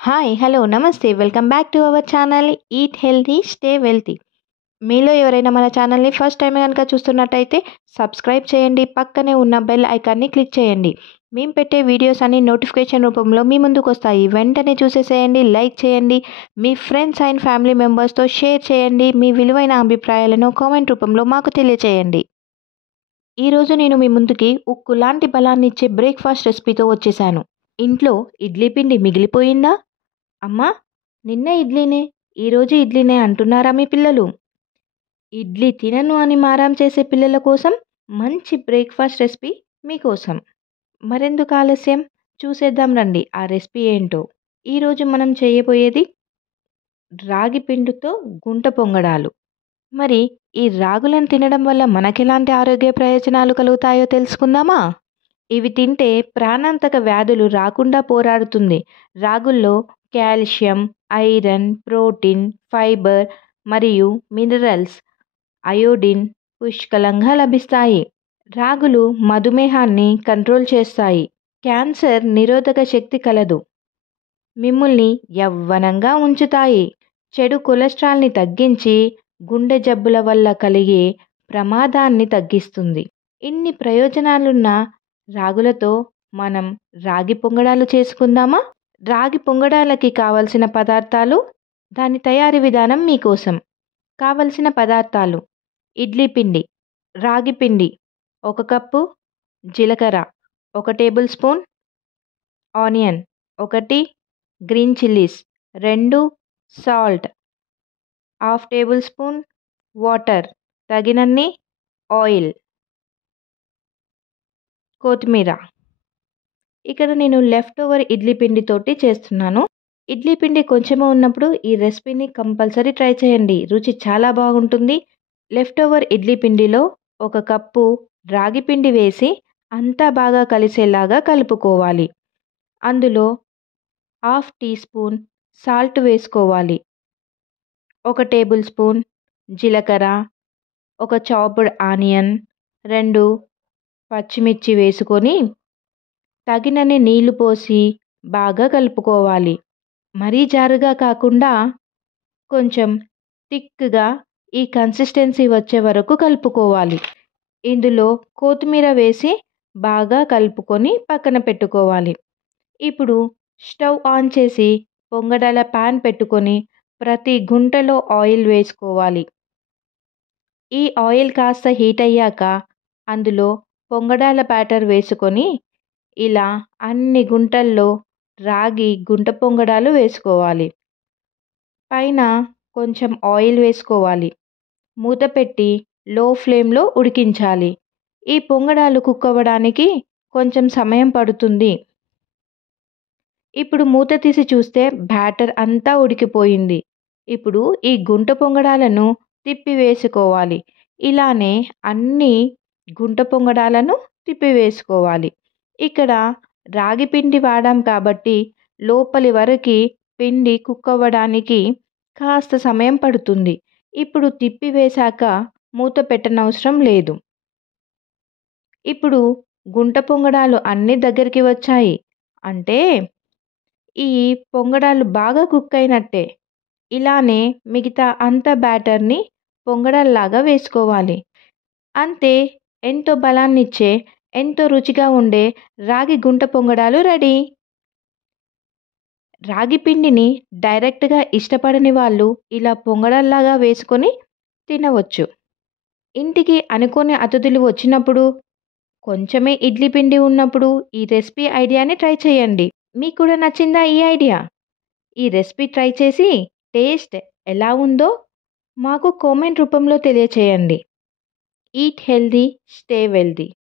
Hi! Hello! నమస్తే. Welcome back to our channel eat healthy stay wealthy. మీలో ఎవరైనా మన ఛానల్‌ని ఫస్ట్ టైమ్ గనుక చూస్తున్నట్టయితే సబ్స్క్రైబ్ చేయండి. పక్కనే ఉన్న బెల్ ఐకాన్‌ని క్లిక్ చేయండి. మేము పెట్టే వీడియోస్ అన్నీ నోటిఫికేషన్ రూపంలో మీ ముందుకొస్తాయి. వెంటనే చూసేసేయండి, లైక్ చేయండి. మీ ఫ్రెండ్స్ అండ్ ఫ్యామిలీ మెంబర్స్‌తో షేర్ చేయండి. మీ విలువైన అభిప్రాయాలను కామెంట్ రూపంలో మాకు తెలియచేయండి. ఈరోజు నేను మీ ముందుకి ఉక్కు లాంటి బలాన్నిచ్చే బ్రేక్‌ఫాస్ట్ రెసిపీతో వచ్చేసాను. ఇంట్లో ఇడ్లీ పిండి మిగిలిపోయిందా? అమ్మా, నిన్న ఇడ్లీనే, ఈరోజు ఇడ్లీనే అంటున్నారా మీ పిల్లలు? ఇడ్లీ తినను అని మారం చేసే పిల్లల కోసం మంచి బ్రేక్ఫాస్ట్ రెసిపీ మీకోసం. మరెందుకు ఆలస్యం, చూసేద్దాం రండి ఆ రెసిపీ ఏంటో. ఈరోజు మనం చేయబోయేది రాగి పిండితో గుంట పొంగడాలు. మరి ఈ రాగులను తినడం వల్ల మనకెలాంటి ఆరోగ్య ప్రయోజనాలు కలుగుతాయో తెలుసుకుందామా? ఇవి తింటే ప్రాణాంతక వ్యాధులు రాకుండా పోరాడుతుంది. రాగుల్లో కాల్షియం, ఐరన్, ప్రోటీన్, ఫైబర్ మరియు మినరల్స్, అయోడిన్ పుష్కలంగా లభిస్తాయి. రాగులు మధుమేహాన్ని కంట్రోల్ చేస్తాయి. క్యాన్సర్ నిరోధక శక్తి కలదు. మిమ్మల్ని యవ్వనంగా ఉంచుతాయి. చెడు కొలెస్ట్రాల్ని తగ్గించి గుండె జబ్బుల వల్ల కలిగే ప్రమాదాన్ని తగ్గిస్తుంది. ఇన్ని ప్రయోజనాలున్న రాగులతో మనం రాగి పొంగడాలు చేసుకుందామా? రాగి పొంగడాలకి కావలసిన పదార్థాలు, దాని తయారీ విధానం మీకోసం. కావలసిన పదార్థాలు: ఇడ్లీ పిండి, రాగి పిండి 1 కప్పు, జీలకర్ర 1 table spoon, onion 1, green chillies 2, salt 1/2 table spoon, water తగినన్ని, ఆయిల్, కొత్తిమీర. ఇక్కడ నేను లెఫ్ట్ ఓవర్ ఇడ్లీ పిండితోటి చేస్తున్నాను. ఇడ్లీ పిండి కొంచెమే ఉన్నప్పుడు ఈ రెసిపీని కంపల్సరీ ట్రై చేయండి. రుచి చాలా బాగుంటుంది. లెఫ్ట్ ఓవర్ ఇడ్లీ పిండిలో 1 కప్పు రాగి పిండి వేసి అంతా బాగా కలిసేలాగా కలుపుకోవాలి. అందులో 1/2 టీ స్పూన్ సాల్ట్ వేసుకోవాలి. 1 టేబుల్ స్పూన్ జీలకర్ర, 1 చాప్డ్ ఆనియన్, 2 పచ్చిమిర్చి వేసుకొని తగినన్ని నీళ్లు పోసి బాగా కలుపుకోవాలి. మరీ జారుగా కాకుండా కొంచెం థిక్‌గా ఈ కన్సిస్టెన్సీ వచ్చే వరకు కలుపుకోవాలి. ఇందులో కొత్తిమీర వేసి బాగా కలుపుకొని పక్కన పెట్టుకోవాలి. ఇప్పుడు స్టవ్ ఆన్ చేసి పొంగడాల పాన్ పెట్టుకొని ప్రతి గుంటలో ఆయిల్ వేసుకోవాలి. ఈ ఆయిల్ కాస్త హీట్ అయ్యాక అందులో పొంగడాల బ్యాటర్ వేసుకొని ఇలా అన్ని గుంటల్లో రాగి గుంట పొంగడాలు వేసుకోవాలి. పైన కొంచెం ఆయిల్ వేసుకోవాలి. మూత పెట్టి లో ఫ్లేమ్లో ఉడికించాలి. ఈ పొంగడాలు కుక్ అవ్వడానికి కొంచెం సమయం పడుతుంది. ఇప్పుడు మూత తీసి చూస్తే బ్యాటర్ అంతా ఉడికిపోయింది. ఇప్పుడు ఈ గుంట పొంగడాలను తిప్పి వేసుకోవాలి. ఇలానే అన్ని గుంట పొంగడాలను తిప్పి వేసుకోవాలి. ఇక్కడ రాగి పిండి వాడాం కాబట్టి లోపలి వరకు పిండి కుక్ అవ్వడానికి కాస్త సమయం పడుతుంది. ఇప్పుడు తిప్పి వేశాక మూత పెట్టనవసరం లేదు. ఇప్పుడు గుంట పొంగడాలు అన్ని దగ్గరికి వచ్చాయి అంటే ఈ పొంగడాలు బాగా కుక్ అయినట్టే. ఇలానే మిగతా అంత బ్యాటర్ని పొంగడాల్లాగా వేసుకోవాలి. అంతే, ఎంతో బలాన్నిచ్చే, ఎంతో రుచిగా ఉండే రాగి గుంట పొంగడాలు రెడీ. రాగి పిండిని డైరెక్ట్గా ఇష్టపడని వాళ్ళు ఇలా పొంగడాల్లాగా వేసుకొని తినవచ్చు. ఇంటికి అనుకోని అతిథులు వచ్చినప్పుడు, కొంచెమే ఇడ్లీ పిండి ఉన్నప్పుడు ఈ రెసిపీ ఐడియాని ట్రై చేయండి. మీకు కూడా నచ్చిందా ఈ ఐడియా? ఈ రెసిపీ ట్రై చేసి టేస్ట్ ఎలా ఉందో మాకు కామెంట్ రూపంలో తెలియచేయండి. Eat healthy, stay wealthy.